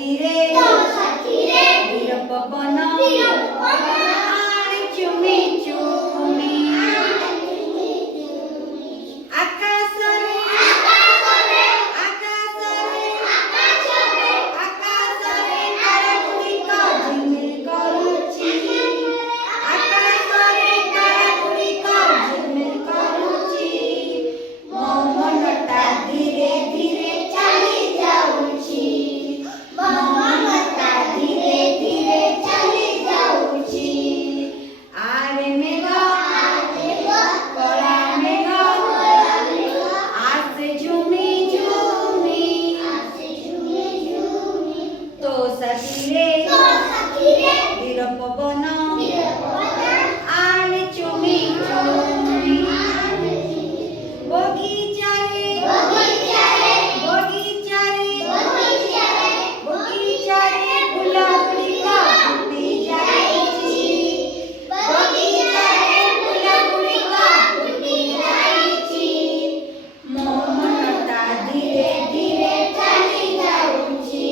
ସାଥିରେ ଧୀର ପବନ ଆଣେ ଚୁମି ଚୁମି ଆକାଶରେ ତାରାଗୁଡ଼ିକ ଝିଲମିଲ କରୁଛି ଆକାଶରେ ତାରାଗୁଡ଼ିକ ଝିଲମିଲ କରୁଛି ମୋ ମନଟା ଧୀରେ ଧୀରେ ଚାଲି ଯାଉଛି ମୋ ମନଟା ଧୀରେ ଧୀରେ ଚାଲି ଯାଉଛି ଆରେ ମେଘ କଳା ମେଘ ଆସେ ଝୁମି ଝୁମି ତୋ ସାଥିରେ ଧୀର ପବନ ଆଣେ ଚୁମି ଚୁମି ବଗିଚାରେ ଫୁଲଗୁଡ଼ିକ ଫୁଟି ଯାଇଛି ବଗିଚାରେ ଫୁଲଗୁଡ଼ିକ ଫୁଟି ଯାଇଛି ମୋ ମନଟା ଧୀରେ ଧୀରେ ଚାଲି ଯାଉଛି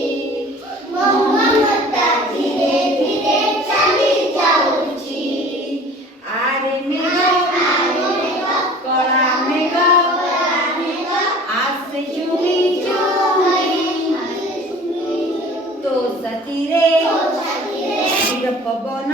ମୋ ମନଟା ଧୀରେ ଧୀରେ ଚାଲି ଯାଉଛି ଆରେ ମେଘ କଳା ମେଘ ଆସେ ଝୁମି ଝୁମି ତୋ ସାଥିରେ ଧୀର ପବନ